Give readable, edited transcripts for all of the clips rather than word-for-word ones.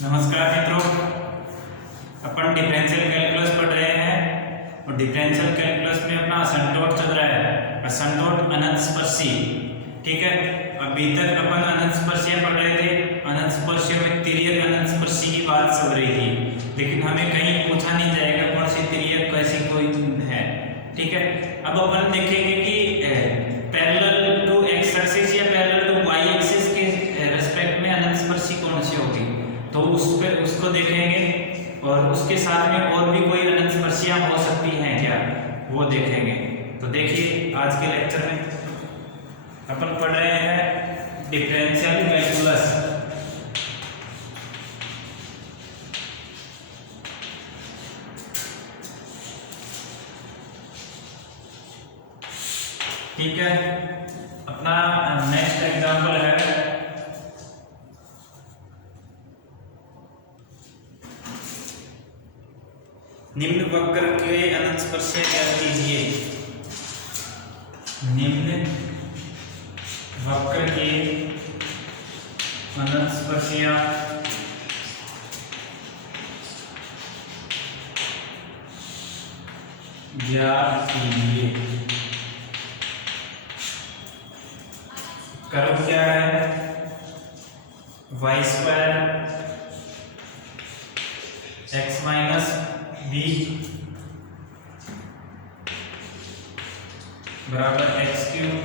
नमस्कार मित्रों, अपन differential calculus पढ़ रहे हैं और डिफरेंशियल कैलकुलस में अपना असंतोष चल रहा है। असंतोष अनंत स्पर्शी, ठीक है। अभी तक अपन अनंत स्पर्शियां पढ़ रहे थे। अनंत स्पर्शियों में तिर्यक अनंत स्पर्शी की बात चल रही थी, लेकिन हमें कहीं पूछा नहीं जाएगा कौन सी तिर्यक कैसी कोई है, ठीक है। अब अपन देखेंगे कि पैरेलल टू एक्स एक्सिस या पैरेलल टू वाई एक्सिस के रेस्पेक्ट में अनंत स्पर्शी कौन सी होगी, तो उसको देखेंगे और उसके साथ में और भी कोई अनंत स्पर्शियां हो सकती हैं क्या, वो देखेंगे। तो देखिए, आज के लेक्चर में अपन पढ़ रहे हैं डिफरेंशियल कैलकुलस। ठीक है, अपना नेक्स्ट एग्जांपल है निम्न वक्र के अनंत स्पर्शियां ज्ञात कीजिए। निम्न वक्र के अनंत स्पर्शियां ज्ञात कीजिए। कर्व क्या है? Y square x minus b बराबर x cube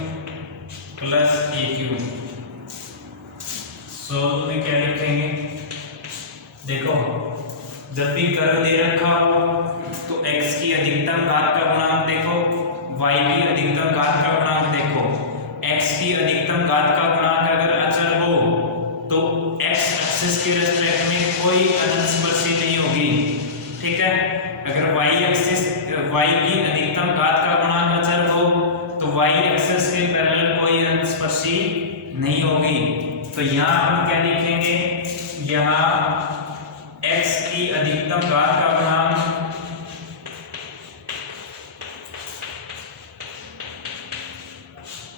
plus a cube. Solve में क्या लिखेंगे? देखो, जब भी कर्व दे रखा हो तो x की अधिकतम घात का गुणांक देखो, y की अधिकतम घात का गुणांक देखो। x की अधिकतम घात का गुणांक अगर अचर हो तो x एक्सिस के रेस्पेक्ट में कोई अनंत स्पर्शी नहीं होगी, ठीक है। अगर y की अधिकतम घात का गुणांक अचर हो तो y एक्सिस के पैरेलल कोई अनंत स्पर्शी नहीं होगी। तो यहाँ हम क्या लिखेंगे? यहाँ x की अधिकतम घात का गुणांक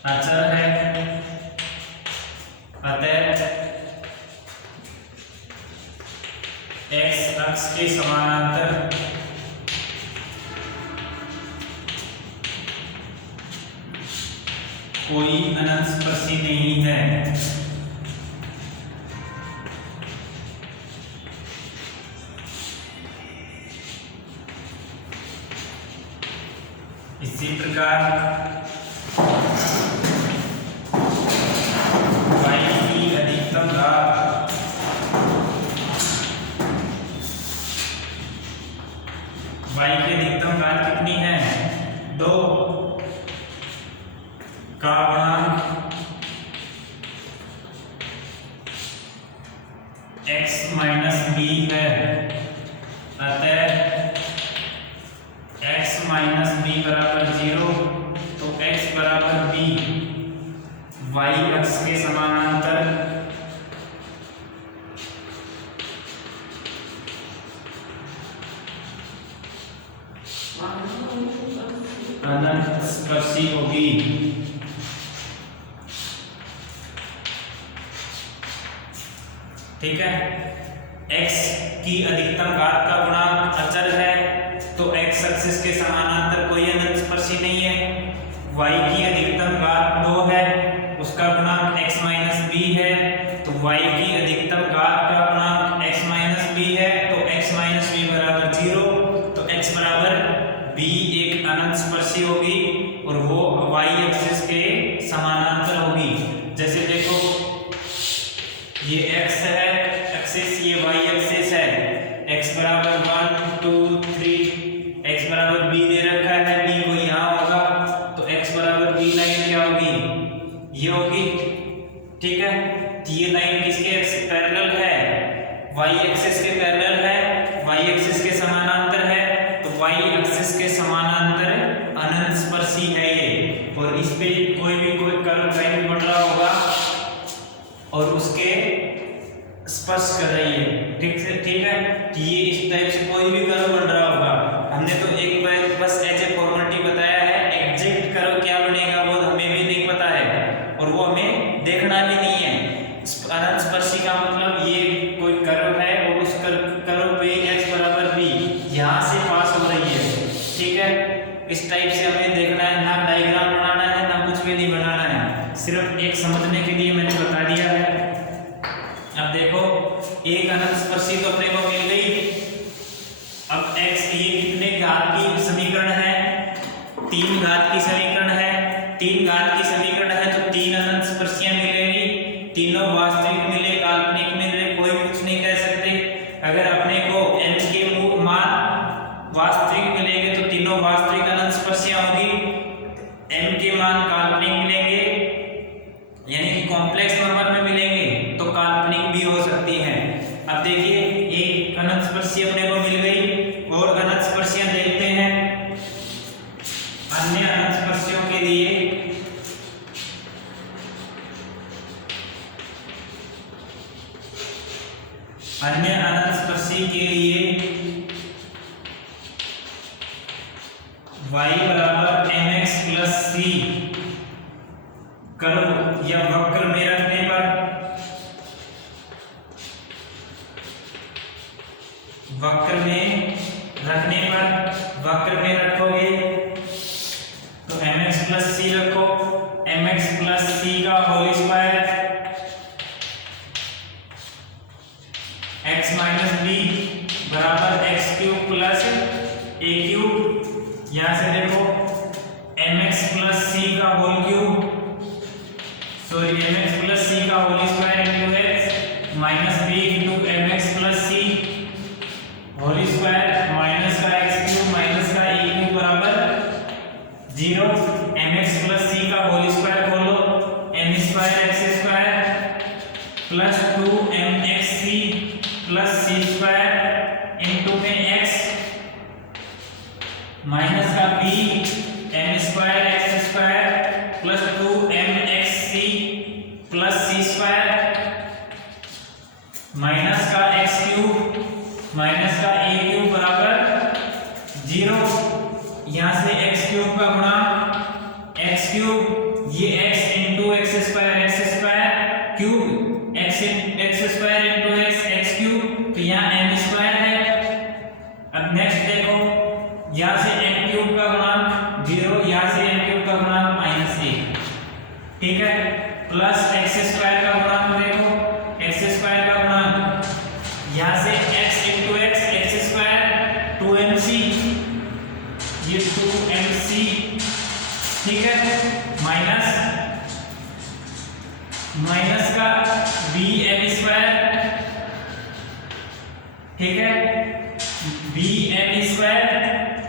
अचर है, अतः x अक्ष के समानांतर कोई अनंत स्पर्शी नहीं है। इसी प्रकार y की अधिकतम घात कितनी है? 2 का गुणांक x माइनस बी है, अतः x माइनस बी बराबर 0। तो x बराबर b y अक्ष के समानांतर अनंत स्पर्शी होगी। ठीक है, x की अधिकतम घात का गुणांक अचर है तो x एक्सिस के समानांतर कोई अनंत स्पर्शी नहीं है। y की अधिकतम घात 2 है, उसका गुणांक x माइनस b है, तो y की अधिकतम घात का गुणांक x माइनस b है, तो x माइनस b बराबर 0। तो x बराबर b एक अनंत स्पर्शी होगी और वो y एक्सिस के समानांतर होगी। जैसे देखो, ये x है एक्सिस, ये y एक्सिस है। x बराबर 1 2 3, x बराबर b दे रखा है, b को यहाँ होगा, तो x बराबर b लाइन क्या होगी? ये होगी, ठीक है। तो ये लाइन किसके पैरेलल है? y एक्सिस के पैरेलल है, y एक्सिस के समानांतर है, तो y एक्सिस के समानांतर अनंत स्पर्शी है ये। और इस पे कोई कर्व लाइन बढ़ रहा होगा और उसके स्पर्श कर रही है, ठीक है। तो ये इस टाइप से कोई भी कर्व बन रहा होगा। हमने तो एक बार बस एज ए फॉर्मेलिटी बताया है, एग्जैक्ट कर्व क्या बनेगा वो हमें भी नहीं पता है और वो हमें देखना भी नहीं है। अनंत स्पर्शी का मतलब ये कोई कर्व है एक अनंत स्पर्शी तो अपने को मिल गई। अब x ये कितने घात की समीकरण है? 3 घात की समीकरण है। 3 घात की समीकरण है तो 3 अनंत स्पर्शियां मिलेंगी। तीनों वास्तविक मिले, काल्पनिक मिले, कोई कुछ नहीं कह सकते। अगर अपने को n के मान वास्तविक मिलेंगे तो तीनों वास्तविक अनंत स्पर्शियां होंगी, m के मान काल्पनिक मिलेंगे यानी कि कॉम्प्लेक्स नंबर में मिलेंगे तो काल्पनिक भी हो सकती हैं। अब देखिए एक अनंत स्पर्शी अपने को मिल गई और अनंत स्पर्शियां देखते हैं। अन्य अनंत स्पर्शियों के लिए y बराबर mx प्लस c कर्व या वक्र में रखने पर वक्र में रखोगे तो mx प्लस c रखो। mx प्लस c का whole square x minus b बराबर x cube plus a cube. यहां से देखो mx प्लस c का whole cube mx plus c का whole square into x minus b into mx plus c whole square minus का x cube minus का a cube बराबर 0। mx plus c का whole स्क्वायर खोलो m square x square plus 2mxc plus c square into में x minus का b m square x square plus 2mxc plus c square minus का x cube minus का a cube बराबर 0। यहां से x क्यूब का गुणा x क्यूब ये x into x square cube x square into x cube तो यहां m स्क्वायर है। अब नेक्स्ट देखो यहां से m क्यूब का गुणांक 0, यहां से m क्यूब का गुणांक -1, ठीक है। प्लस x स्क्वायर का गुणांक देखो x स्क्वायर का गुणांक यहां से x into x square 2mc ये 2mc, ठीक है। माइनस का bm स्क्वायर, ठीक है, bm स्क्वायर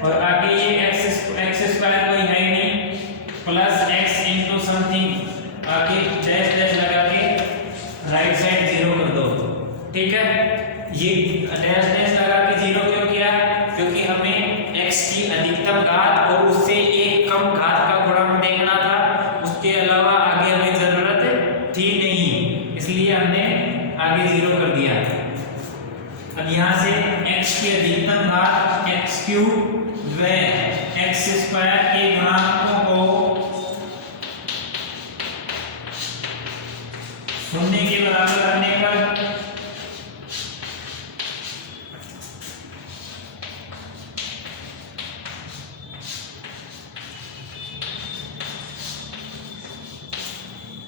और आगे ये x स्क्वायर कोई है ही नहीं प्लस x इनटू समथिंग आगे डैश डैश लगा के राइट साइड 0 कर दो, ठीक है। ये डैश डैश लगा के 0 क्यों किया? क्योंकि हमें x की अधिकतम घात और उससे एक कम घात का गुणांक देखना था, उसके अलावा आगे हमें जरूरत थी नहीं, इसलिए हमने आगे 0 कर दिया। अब यहाँ से x की अधिकतम घात x क्यूब व x स्क्वायर के गुणांकों को शून्य के बराबर करने पर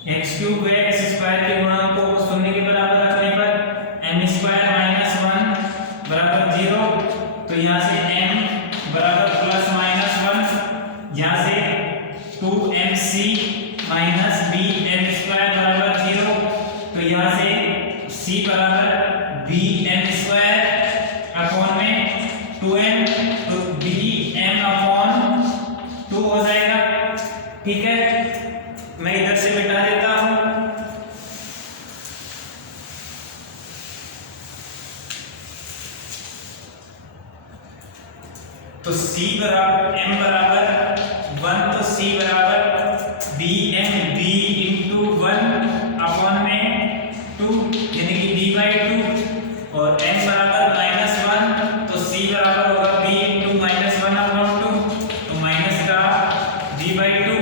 x क्यूब व x स्क्वायर के गुणांकों को शून्य के बराबर रखने पर m स्क्वायर माइनस 1 बराबर 0, तो यहाँ से m बराबर प्लस माइनस 1, यहाँ से 2mc माइनस bm स्क्वायर बराबर 0, तो यहाँ से c बराबर bm स्क्वायर अपॉन में 2m, तो bm अपॉन 2 हो जाएगा, ठीक है। मैं इधर से मिटा देता हूं। तो c बराबर m बराबर 1, तो c बराबर bm b इंटू 1 अपॉन में 2 यानी कि b बाई 2 और m बराबर -1, तो c बराबर होगा b इंटू -1 अपॉन 2, तो माइनस का b बाई 2।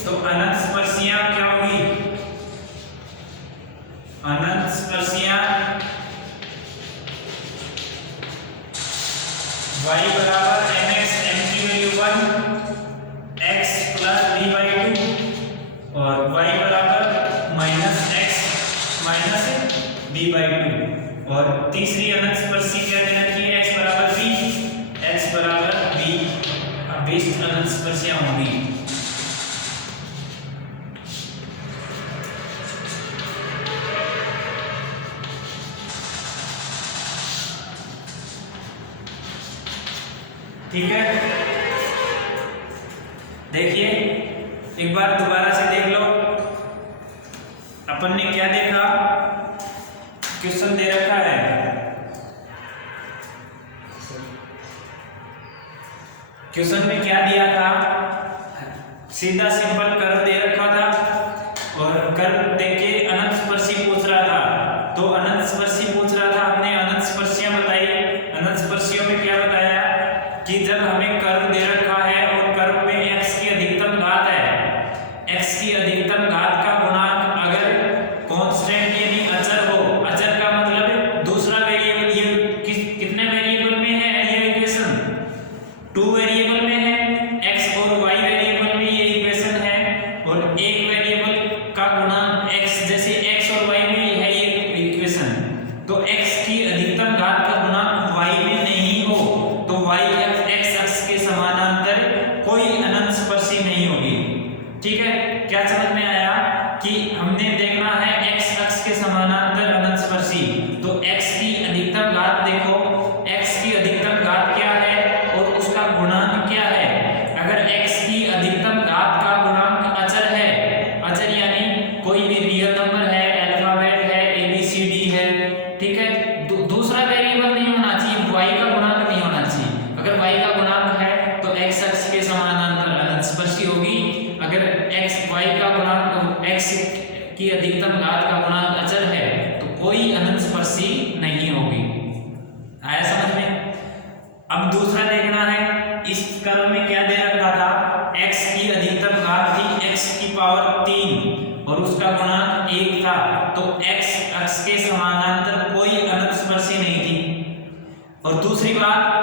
तो अनंत स्पर्शियां क्या होगी? अनंत स्पर्शियां y बराबर mx, m की value 1, x plus b by 2 और y बराबर -x माइनस b बाई 2 और तीसरी अनंत स्पर्शी क्या दे रखी है, x बराबर b, x बराबर b। अब 20 अनंत स्पर्शियां होंगी। ठीक है, देखिए एक बार दोबारा से देख लो। अपन ने क्या देखा, क्वेश्चन दे रखा है, क्वेश्चन में क्या दिया था, सीधा सिंपल कर्व दे रखा था और कर्व देके अनंत स्पर्शी पूछ रहा था। तो अनंत स्पर्शी पूछ रहा था, हमने अनंत स्पर्शियां बताई। अनंत स्पर्शियों में क्या बताया कि जब हमें कर्व दे रखा है और कर्व में x की अधिकतम घात है, x की अधिकतम घात का गुणांक अगर कांस्टेंट यानी अचर हो, अचर का मतलब दूसरा वेरिएबल, ये कितने वेरिएबल में है ये इक्वेशन, 2 वेरिएबल में है, x और y वेरिएबल में ये इक्वेशन है, और एक वेरिएबल का गुणांक x, जैसे x और y में है ये इक्वेशन। तो x की अधिकतम घात का गुणांक y में नहीं हो तो y x अक्ष के समानांतर कोई अनंत स्पर्शी नहीं होगी। ठीक है, क्या समझ में आया कि हमने देखना है x अक्ष के समानांतर अनंत स्पर्शी। तो x की अधिकतम घात देखो, x की अधिकतम घात क्या है और उसका गुणांक क्या है। अगर x की अधिकतम घात का गुणांक अचर है, अचर यानी कोई भी रियल नंबर है, अल्फाबेट है, ABCD है, ठीक है, दूसरा वेरिएबल नहीं होना चाहिए, y का गुणांक नहीं होना चाहिए। अगर y का गुणांक है तो x अक्ष के समानांतर अनंत स्पर्शी होगी। अगर x y का गुणांक, x की अधिकतम घात का गुणांक अचर है तो कोई अनंत स्पर्शी नहीं होगी। आया समझ में? अब दूसरा देखना है, इस कर्व में क्या दे रखा था, x की अधिकतम घात थी x की पावर 3 और उसका गुणांक 1 था। तो x अक्ष के समानांतर कोई अनंत स्पर्शी नहीं थी। और दूसरी बात,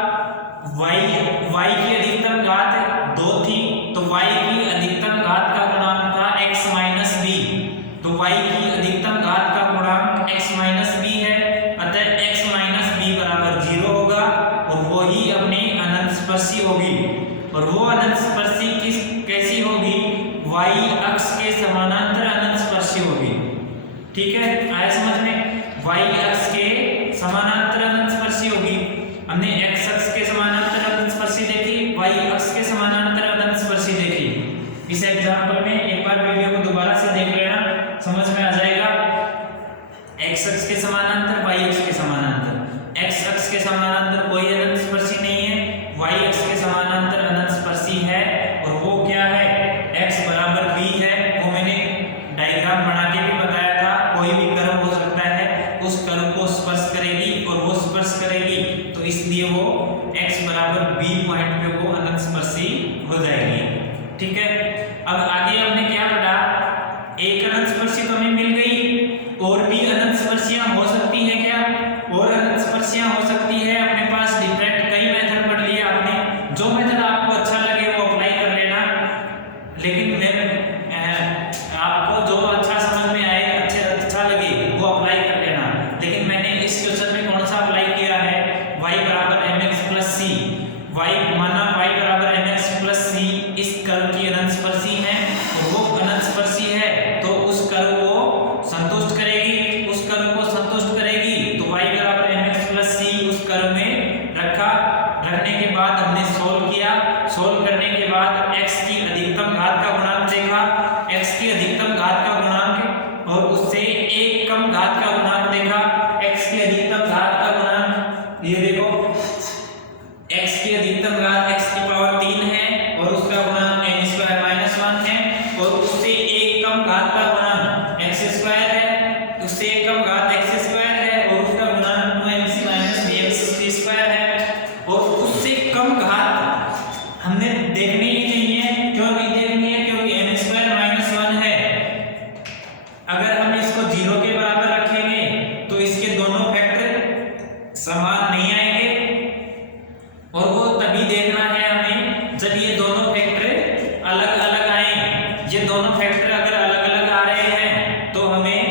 y की अधिकतम घात 2 थी, तो y की अधिकतम घात का गुणांक था x माइनस b। तो y की अधिकतम घात का गुणांक x माइनस b है, अतः x माइनस b बराबर 0 होगा और वो ही अपनी अनंत स्पर्शी होगी। और वो अनंत स्पर्शी कैसी होगी, y अक्ष के समानांतर अनंत स्पर्शी होगी। ठीक है, आया समझ में? y अक्ष के समानांतर अनंत स्पर्शी होगी। हमने x अक्ष के समानांतर अनंत स्पर्शी देखी, y अक्ष के समानांतर अनंत स्पर्शी देखी। इस एग्जांपल में एक बार वीडियो को दोबारा से देख लेना, समझ में आ जाएगा। x अक्ष के समानांतर, y अक्ष के समानांतर, x अक्ष के समानांतर कोई अनंत स्पर्शी नहीं है, y अक्ष के समानांतर अनंत स्पर्शी है, और वो क्या है, x बराबर b है। वो मैंने डायग्राम बना के भी बताया था, कोई भी कर्व हो सकता है, उस कर्व को स्पर्श करेगी और वो स्पर्श करेगी, तो इसलिए वो x बराबर b पॉइंट पे वो अनंत स्पर्शी हो जाएगी। ठीक है, अब आगे हमने क्या पढ़ा, एक अनंत स्पर्शी तो हमें मिल गई, और भी अनंत स्पर्शियां हो सकती है क्या, और अनंत स्पर्शियां हो सकती है। अपने पास डिफरेंट कई मेथड पढ़ लिए आपने, जो मेथड आपको अच्छा लगे वो अप्लाई कर लेना, लेकिन आपको जो अच्छा समझ में आए, अच्छा लगे वो अप्लाई कर लेना। लेकिन मैंने इस क्वेश्चन में कौन सा अप्लाई किया है, y बराबर mx प्लस c, y माना y बराबर mx प्लस c इस कर्व की अनंत स्पर्शी है, और वो अनंत स्पर्शी है तो उस कर्व को संतुष्ट करेगी, उस कर्व को संतुष्ट करेगी। तो y बराबर mx प्लस c उस कर्व में रखने के बाद हमने सोल्व किया, सोल्व करने के बाद x की अधिकतम घात का गुणांक देखा, x की अधिकतम घात का गुणांक और उससे एक कम घात का गुणांक देखा। x की अधिकतम घात का गुणांक ये देखो, x की अधिकतम घात x की पावर 3 है और उसका गुणांक n² माइनस 1 है, और उससे एक कम घात का गुणांक x² है, उससे एक कम घात x² है और उसका गुणांक 2mc माइनस bx² है। और उससे कम घात हमने देखनी ही नहीं है, क्यों नहीं देखनी है, क्योंकि n² माइनस 1 है। अगर हम इसको 0 के बराबर रखेंगे तो इसके दोनों फैक्टर समान नहीं आएंगे, और वो तभी देखना है हमें जब ये दोनों फैक्टर अलग अलग आए। ये दोनों फैक्टर अगर अलग अलग आ रहे हैं तो हमें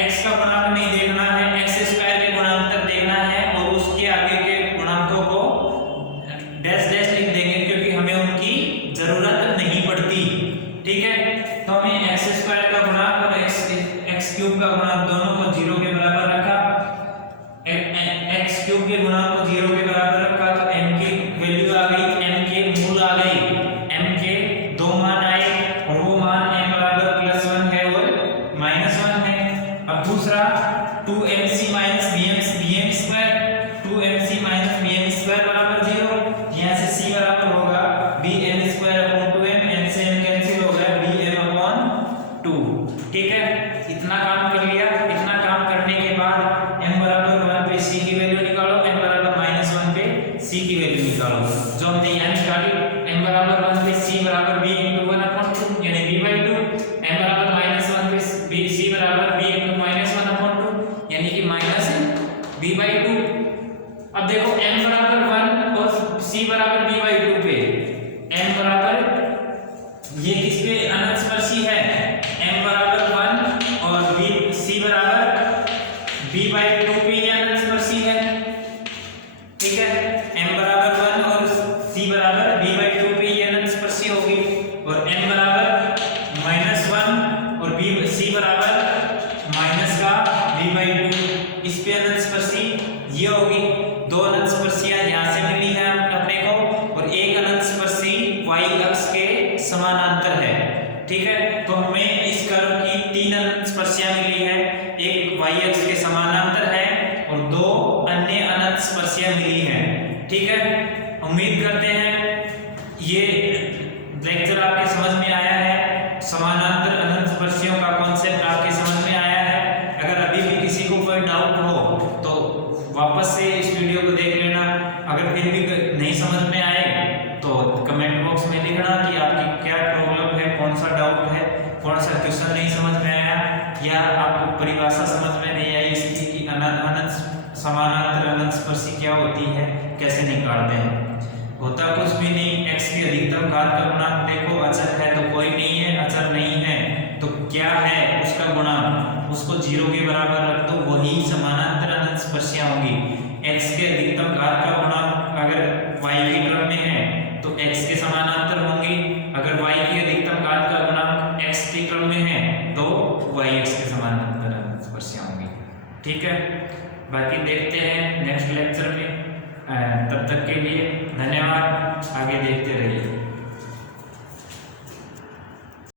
x का गुणांक नहीं देखना है, x² 2mc minus bm square, 2mc minus bm square बराबर 0। यहाँ से c बराबर होगा bm square upon 2m, m से m कैंसिल हो गया bm अपॉन 2। ठीक है, इतना काम कर लिया। इतना काम करने के बाद m बराबर 1 पे c की वैल्यू निकालो, m बराबर -1 पे c की वैल्यू निकालो। जो हमने यहाँ निकाली, m बराबर 1 पे c बराबर b × 1/2 यानी b/2, m बराबर -1 पे c बराबर b × -1/2 यानी कि -b/2। अब देखो m बराबर 1 और c बराबर b/2 पे m बराबर ये किस पे अनंत स्पर्शी है, m बराबर 1 और c बराबर b/2 पे ये अनंत स्पर्शी है। ठीक है, m बराबर 1 और c बराबर b/2 पे ये अनंत स्पर्शी होगी, और m बराबर -1 और c बराबर माइनस का b/2 इस पे अनंत स्पर्शी ये होगी। दो अनंत स्पर्शियां यहाँ से मिली है अपने को, और एक अनंत स्पर्शी y अक्ष के समानांतर है। ठीक है, तो हमें इस कर्व की 3 अनंत स्पर्शियां मिली है, एक y अक्ष के समानांतर है और 2 अन्य अनंत स्पर्शियां मिली हैं। ठीक है, उम्मीद करते हैं ये लेक्चर आपके समझ में आया है, समानांतर अनंत स्पर्शियों का कॉन्सेप्ट आपके समझ में आया है। अगर अभी भी किसी को कोई डाउट हो तो वापस से इस वीडियो को देख लेना। अगर फिर भी नहीं समझ में आए तो कमेंट बॉक्स में लिखना कि आपकी क्या प्रॉब्लम है, कौन सा डाउट है, कौन सा क्वेश्चन नहीं समझ में आया, या आपको परिभाषा समझ में नहीं आई इसकी कि अनंत समानांतर अनंत स्पर्शी क्या होती है, कैसे निकालते हैं। होता कुछ भी नहीं, x की अधिकतम घात का गुणांक देखो, अचर है तो कोई नहीं है, अचर नहीं है तो क्या है उसका गुणांक, उसको 0 के बराबर रख दो, वही समानांतर अनंत स्पर्शियां होंगी। x के अधिकतम घात का गुणांक अगर y के क्रम में है तो x के समानांतर होंगी, अगर y की अधिकतम घात का गुणांक x के क्रम में है तो y x के समानांतर अनंत स्पर्शियां होंगी। ठीक है, बाकी देखते हैं नेक्स्ट लेक्चर में। तब तक के लिए धन्यवाद, आगे देखते रहिए।